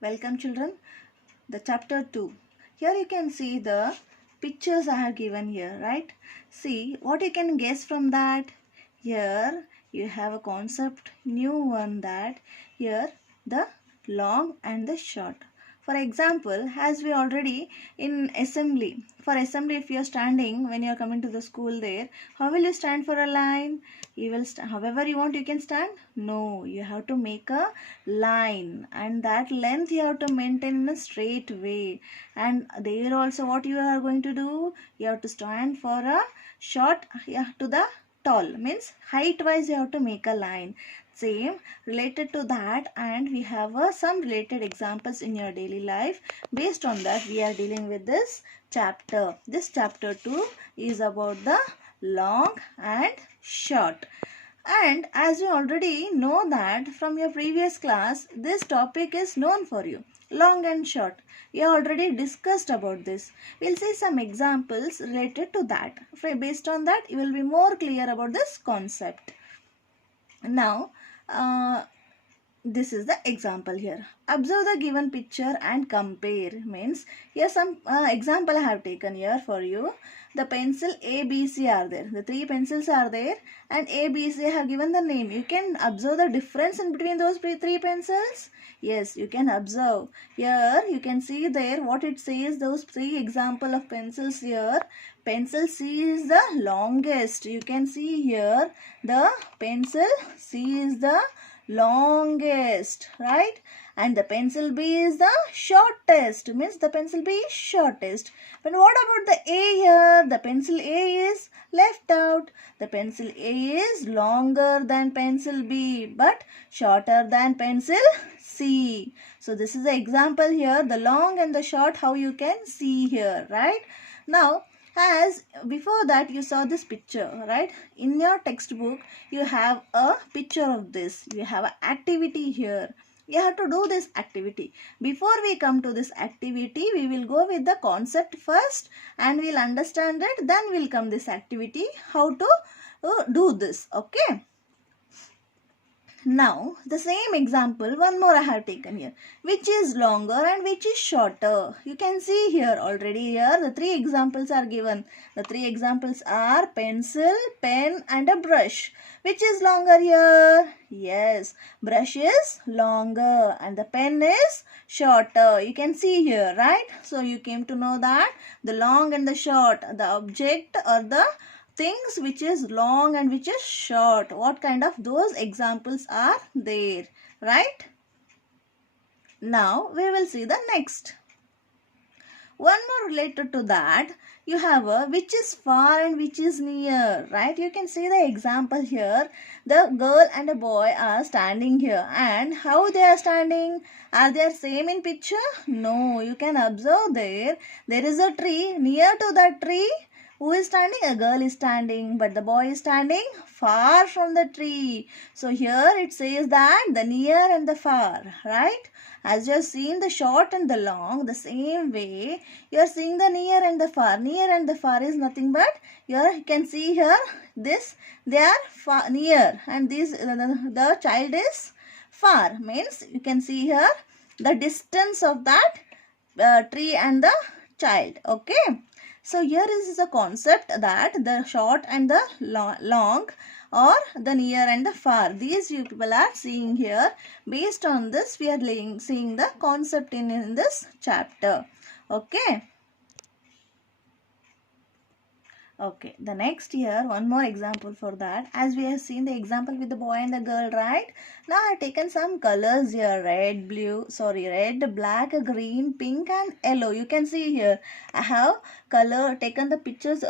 Welcome children. The chapter 2. Here you can see the pictures I have given here, right? See what you can guess from that. Here you have a concept, new one, that here the long and the short. For example, as we already in assembly, for assembly if you are standing when you are coming to the school there, how will you stand for a line? You will however you want you can stand. No, you have to make a line, and that length you have to maintain in a straight way. And there also what you are going to do, you have to stand for a short, yeah, to the tall, means height wise you have to make a line. Same related to that, and we have some related examples in your daily life. Based on that we are dealing with this chapter. This chapter 2 is about the long and short. And as you already know that from your previous class, this topic is known for you. Long and short. We already discussed about this. We'll see some examples related to that. Based on that, you will be more clear about this concept. Now, this is the example here. Observe the given picture and compare. Means here some example I have taken here for you. The pencil A, B, C are there. The three pencils are there, and A, B, C have given the name. You can observe the difference in between those three pencils. Yes, you can observe. Here you can see there what it says. Those three example of pencils here. Pencil C is the longest. You can see here the pencil C is the longest, right? And the pencil B is the shortest, means the pencil B is shortest. But what about the A here? The pencil A is left out. The pencil A is longer than pencil B but shorter than pencil C. So this is the example here, the long and the short, how you can see here, right? Now as before that you saw this picture, right? In your textbook you have a picture of this. You have an activity here. You have to do this activity. Before we come to this activity, we will go with the concept first and we'll understand it. Then will come this activity, how to do this. Okay. Now, the same example, one more I have taken here. Which is longer and which is shorter? You can see here already here the three examples are given. The three examples are pencil, pen and a brush. Which is longer here? Yes, brush is longer and the pen is shorter. You can see here, right? So, you came to know that the long and the short, the object or the things which is long and which is short, what kind of those examples are there, right? Now we will see the next one more related to that. You have a which is far and which is near, right? You can see the example here. The girl and a boy are standing here, and how they are standing? Are they same in picture? No, you can observe there is a tree. Near to that tree, who is standing? A girl is standing, but the boy is standing far from the tree. So here it says that the near and the far, right? As you have seen the short and the long, the same way you are seeing the near and the far. Near and the far is nothing but here you can see here this, they are far, near, and this the child is far, means you can see here the distance of that tree and the child. Okay. So here is a concept that the short and the long or the near and the far. These you people are seeing here. Based on this we are seeing the concept in this chapter. Okay. Okay, the next here, one more example for that. As we have seen the example with the boy and the girl, right? Now I have taken some colors here. Red, black, green, pink and yellow. You can see here. I have taken the pictures,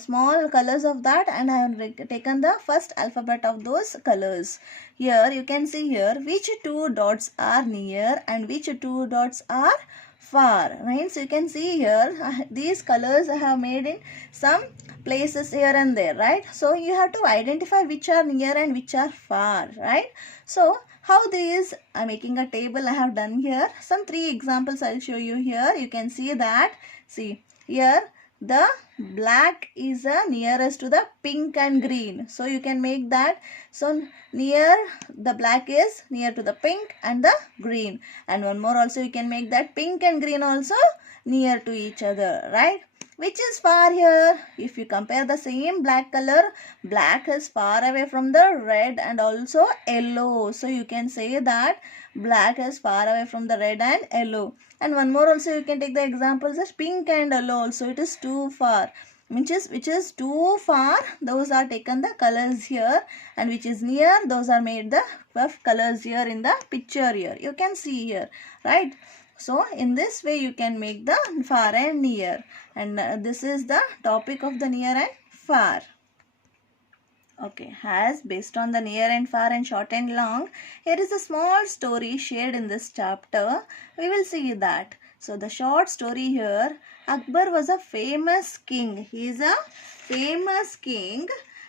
small colors of that, and I have taken the first alphabet of those colors. Here you can see here which two dots are near and which two dots are far, right? So you can see here these colors I have made in some places here and there, right? So you have to identify which are near and which are far, right? So how these, I'm making a table I have done here. Some three examples I'll show you here. You can see that, see here the black is nearest to the pink and green. So you can make that. So near the black is near to the pink and the green. And one more also you can make that pink and green also near to each other, right? Which is far here? If you compare the same black color, black is far away from the red and also yellow. So you can say that black is far away from the red and yellow. And one more also you can take the examples as pink and yellow also. It is too far. Which is too far, those are taken the colors here, and which is near, those are made the colors here in the picture here. You can see here, right? So in this way you can make the far and near, and this is the topic of the near and far. Okay, as based on the near and far and short and long, here is a small story shared in this chapter. We will see that. So the short story here, Akbar was a famous king. He is a famous king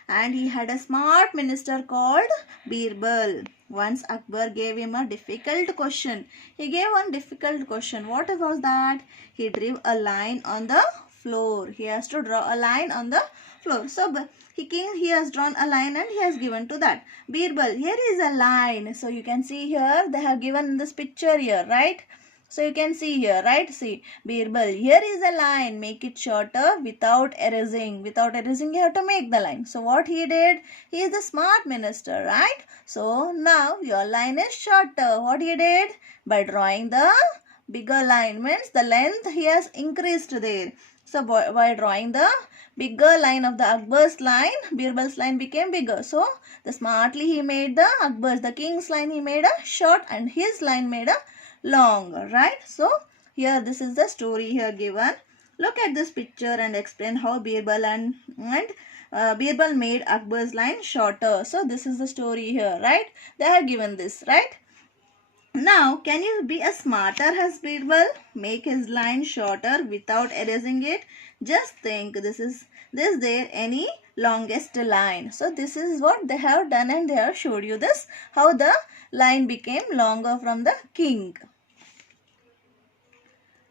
and he had a smart minister called Birbal. Once Akbar gave him a difficult question. He gave one difficult question. What was that? He drew a line on the floor. He has to draw a line on the floor. So he has drawn a line and he has given to that. Birbal, here is a line. So you can see here, they have given this picture here, right? So you can see here, right? See, Birbal, here is a line. Make it shorter without erasing. Without erasing, you have to make the line. So what he did? He is the smart minister, right? So now your line is shorter. What he did? By drawing the bigger line, means the length he has increased there. So by drawing the bigger line of the Akbar's line, Birbal's line became bigger. So the smartly he made the Akbar's, the king's line he made a short and his line made a long, right? So here this is the story here given. Look at this picture and explain how Birbal Birbal made Akbar's line shorter. So this is the story here, right? They have given this, right? Now, can you be a smarter as Birbal? Make his line shorter without erasing it. Just think, this there any longest line. So this is what they have done and they have showed you this, how the line became longer from the king.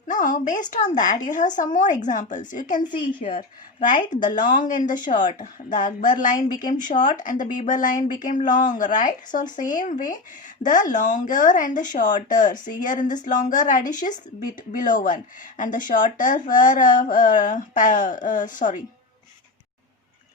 Now, based on that, you have some more examples. You can see here, right? The long and the short. The Akbar line became short and the Birbal line became long, right? So, same way, the longer and the shorter. See here in this longer radish is bit below one. And the shorter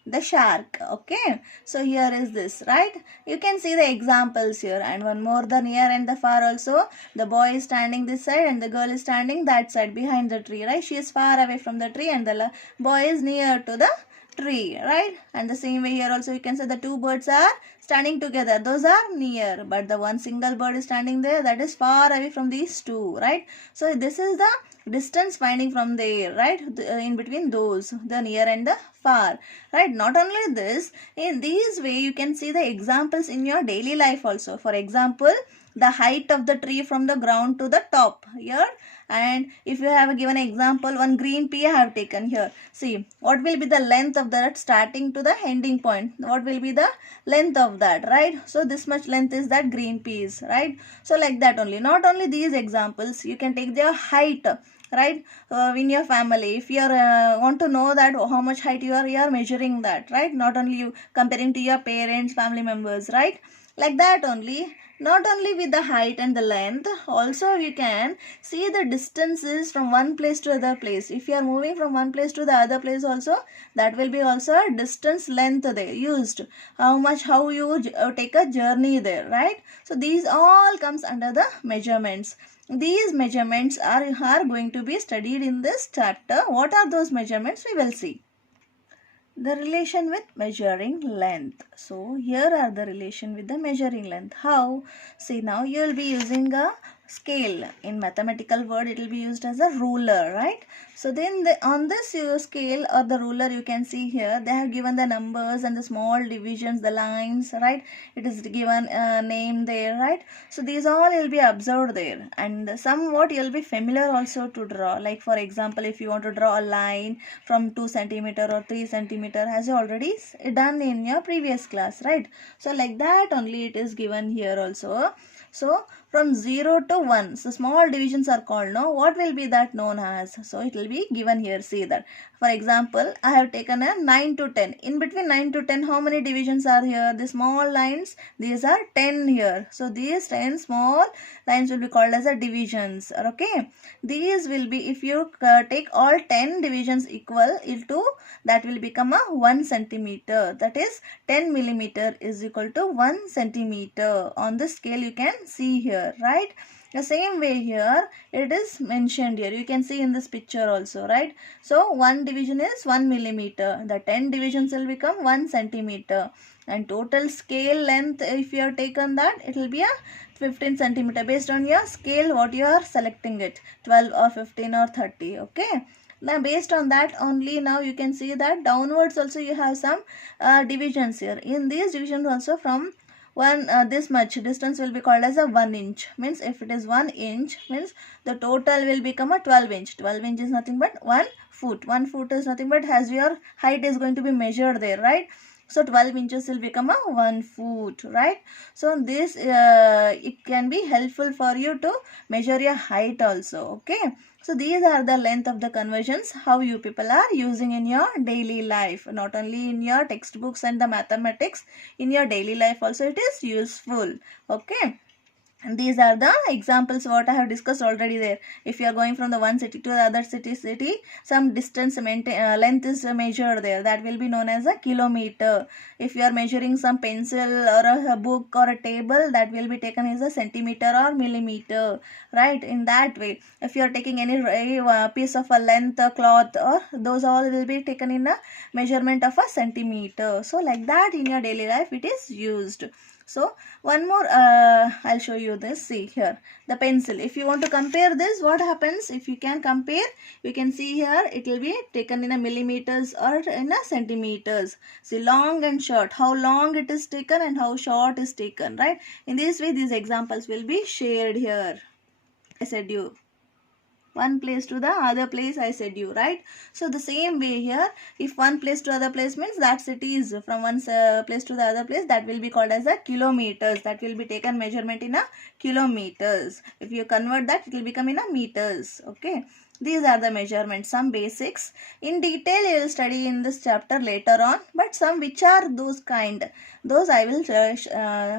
the shark. Okay, so here is this, right? You can see the examples here. And one more, the near and the far also. The boy is standing this side and the girl is standing that side behind the tree, right? She is far away from the tree and the boy is near to the tree, right? And the same way here also you can say the two birds are standing together. Those are near, but the one single bird is standing there, that is far away from these two, right? So this is the distance finding from there, right? In between those, the near and the far, right? Not only this, in this way you can see the examples in your daily life also. For example, the height of the tree from the ground to the top here. And if you have given an example, one green pea I have taken here. See, what will be the length of that starting to the ending point? What will be the length of that, right? So this much length is that green peas, right? So like that only. Not only these examples, you can take their height, right? In your family, if you want to know that how much height you are measuring that, right? Not only you comparing to your parents, family members, right? Like that only. Not only with the height and the length, also you can see the distances from one place to other place. If you are moving from one place to the other place also, that will be also a distance length there used. How you take a journey there, right? So these all comes under the measurements. These measurements are going to be studied in this chapter. What are those measurements? We will see. The relation with measuring length. So here are the relation with the measuring length. How? See, now you will be using a scale. In mathematical word, it will be used as a ruler, right? So then on this scale or the ruler, you can see here they have given the numbers and the small divisions, the lines, right? It is given a name there, right? So these all will be observed there, and somewhat you will be familiar also to draw. Like for example, if you want to draw a line from 2 centimeter or 3 centimeter, as you already done in your previous class, right? So like that only it is given here also. So from 0 to 1. So small divisions are called, no? What will be that known as? So it will be given here. See that. For example, I have taken a 9 to 10. In between 9 to 10, how many divisions are here? The small lines, these are 10 here. So these 10 small lines will be called as a divisions. Okay. These will be, if you take all 10 divisions equal into, that will become a 1 centimeter. That is 10 millimeter is equal to 1 centimeter. On the scale you can see here, right? The same way here it is mentioned here. You can see in this picture also, right? So 1 division is 1 millimeter. The 10 divisions will become 1 centimeter. And total scale length, if you have taken that, it will be a 15 centimeter based on your scale what you are selecting it, 12 or 15 or 30. Okay. Now based on that only, now you can see that downwards also you have some divisions here. In these divisions also, from this much distance will be called as a 1 inch. Means if it is 1 inch, means the total will become a 12 inch. 12 inch is nothing but 1 foot. 1 foot is nothing but as your height is going to be measured there, right? So 12 inches will become a 1 foot, right? So this it can be helpful for you to measure your height also. Okay. So these are the length of the conversions how you people are using in your daily life. Not only in your textbooks and the mathematics, in your daily life also it is useful. Okay. And these are the examples what I have discussed already there. If you are going from the one city to the other city, some distance length is measured there. That will be known as a kilometer. If you are measuring some pencil or a book or a table, that will be taken as a centimeter or millimeter. Right? In that way. If you are taking any piece of a length, cloth, or those all will be taken in a measurement of a centimeter. So like that in your daily life it is used. So one more I'll show you this. See here, the pencil. If you want to compare this, what happens? If you can compare, you can see here it will be taken in a millimeters or in a centimeters. See, long and short, how long it is taken and how short is taken, right? In this way these examples will be shared here. I said you, one place to the other place, I said you, right? So the same way here, if one place to other place means that city is from one place to the other place, that will be called as a kilometers. That will be taken measurement in a kilometers. If you convert that, it will become in a meters. Okay. These are the measurements, some basics. In detail you will study in this chapter later on, but some which are those kind, those I will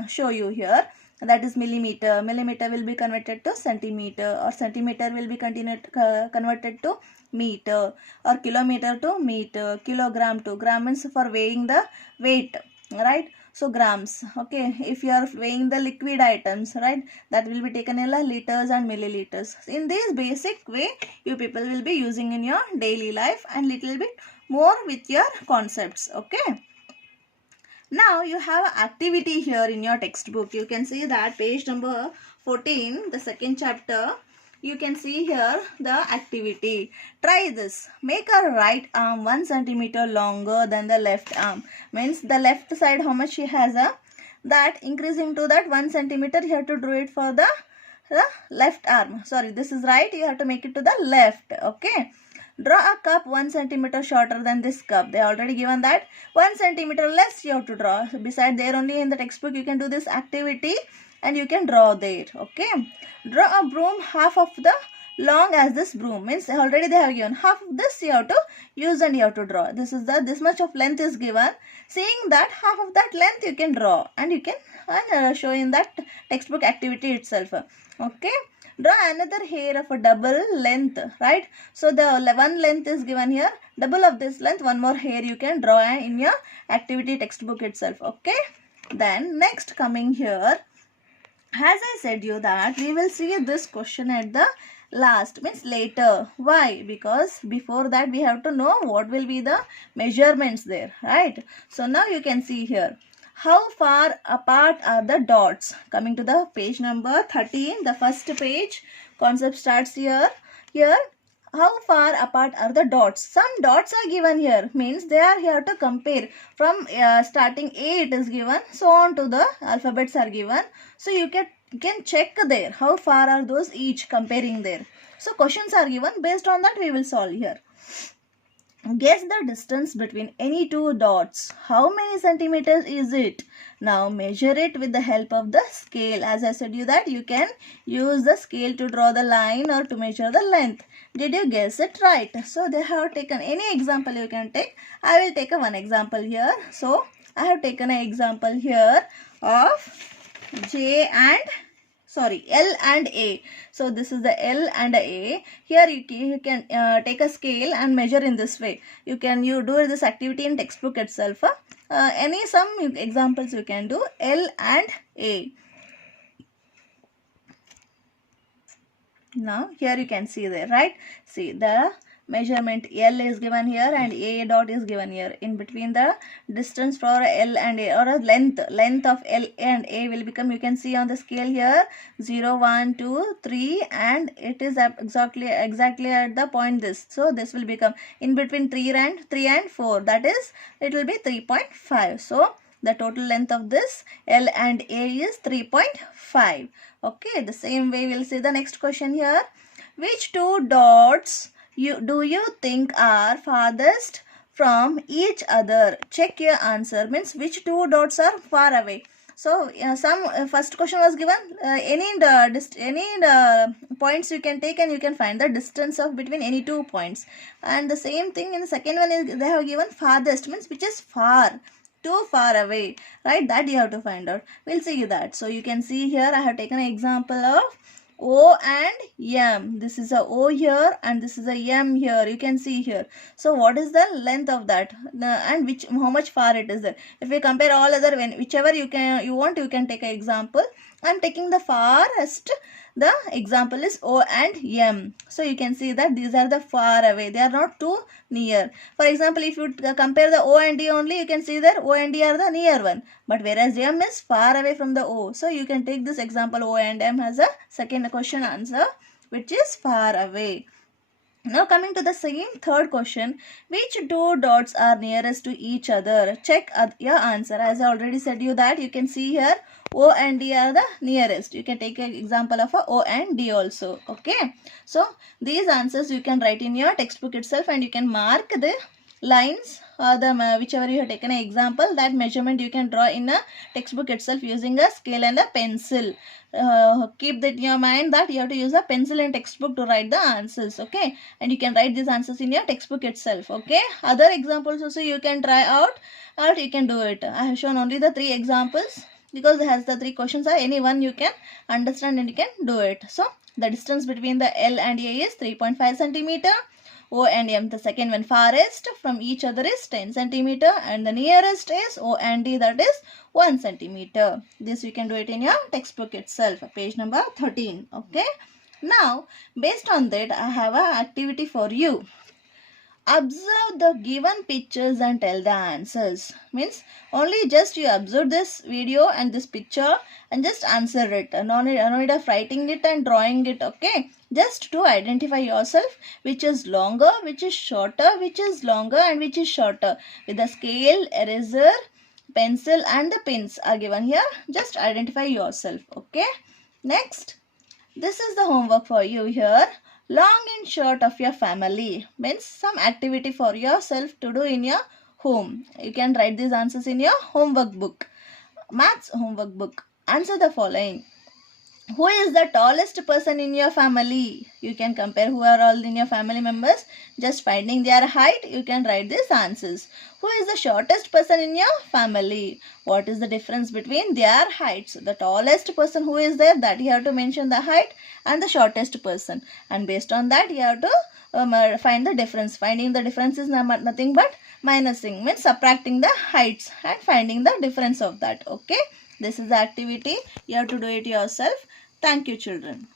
show you here. That is millimeter. Millimeter will be converted to centimeter, or centimeter will be converted to meter, or kilometer to meter, kilogram to gram means for weighing the weight, right? So grams. Okay, if you are weighing the liquid items, right, that will be taken in liters and milliliters. In this basic way you people will be using in your daily life, and little bit more with your concepts. Okay. Now you have an activity here in your textbook. You can see that page number 14, the second chapter. You can see here the activity. Try this. Make a right arm 1 centimeter longer than the left arm. Means the left side how much she has a, that increasing to that 1 centimeter you have to do it for the left arm. Sorry, this is right. You have to make it to the left. Okay. Draw a cup 1 centimeter shorter than this cup. They already given that 1 centimeter less you have to draw. So beside there only in the textbook you can do this activity and you can draw there. Okay. Draw a broom half of the long as this broom. Means already they have given half of this you have to use and you have to draw. This is the, this much of length is given. Seeing that half of that length you can draw and you can show in that textbook activity itself. Okay. Draw another hair of a double length, right? So the one length is given here, double of this length, one more hair you can draw in your activity textbook itself. Okay. Then next coming here, as I said you that we will see this question at the last, means later. Why? Because before that we have to know what will be the measurements there, right? So now you can see here. How far apart are the dots? Coming to the page number 13, the first page, concept starts here. Here, how far apart are the dots? Some dots are given here, means they are here to compare. From starting A it is given, so on to the alphabets are given. So you can check there, how far are those each comparing there. So questions are given, based on that we will solve here. Guess the distance between any two dots. How many centimeters is it? Now measure it with the help of the scale. As I said you that you can use the scale to draw the line or to measure the length. Did you guess it right? So they have taken any example you can take. I will take one example here. So I have taken an example here of L and A. So this is the L and A. Here you can take a scale and measure in this way. You do this activity in textbook itself. Some examples you can do. L and A. Now here you can see there, right? See the measurement L is given here and A dot is given here. In between the distance for L and A, or a length of L and A will become, you can see on the scale here, 0, 1, 2, 3, and it is exactly at the point this. So this will become in between 3 and 4. That is, it will be 3.5. So the total length of this L and A is 3.5. Okay, the same way we'll see the next question here. Which two dots do you think are farthest from each other? Check your answer. Means which two dots are far away. So first question was given any points you can take and you can find the distance of between any 2 points. And the same thing in the second one is they have given farthest, means which is far. Too far away, right? That you have to find out. We'll see that. So you can see here I have taken an example of O and M. This is a O here and this is a M here. You can see here. So what is the length of that and how much far it is there? If we compare all other, whichever you want, you can take an example. I'm taking the farthest. The example is O and M. So you can see that these are the far away. They are not too near. For example, if you compare the O and D only, you can see that O and D are the near one. But whereas M is far away from the O. So you can take this example O and M as a second question answer, which is far away. Now coming to the same third question, which two dots are nearest to each other? Check your answer. As I already said you that, you can see here O and D are the nearest. You can take an example of a O and D also. Okay. So these answers you can write in your textbook itself and you can mark the lines or whichever you have taken an example. That measurement you can draw in a textbook itself using a scale and a pencil. Keep that in your mind that you have to use a pencil and textbook to write the answers. Okay, and you can write these answers in your textbook itself. Okay, other examples also you can try out or you can do it. I have shown only the 3 examples because it has the 3 questions. Are any one you can understand and you can do it. So the distance between the L and A is 3.5 centimeter. O and M, the second one, farthest from each other is 10 centimeter and the nearest is O and D, that is 1 centimeter. This you can do it in your textbook itself, page number 13. Okay. Now, based on that, I have an activity for you. Observe the given pictures and tell the answers. Means only just you observe this video and this picture and just answer it. No need of writing it and drawing it. Okay. Just to identify yourself, which is longer, which is shorter, which is longer and which is shorter. With the scale, eraser, pencil and the pins are given here. Just identify yourself. Okay. Next, this is the homework for you here. Long and short of your family, means some activity for yourself to do in your home. You can write these answers in your homework book. Maths homework book. Answer the following. Who is the tallest person in your family? You can compare who are all in your family members. Just finding their height, you can write these answers. Who is the shortest person in your family? What is the difference between their heights? The tallest person who is there, that you have to mention the height, and the shortest person. And based on that, you have to find the difference. Finding the difference is nothing but minusing, means subtracting the heights and finding the difference of that. Okay. This is the activity. You have to do it yourself. Thank you, children.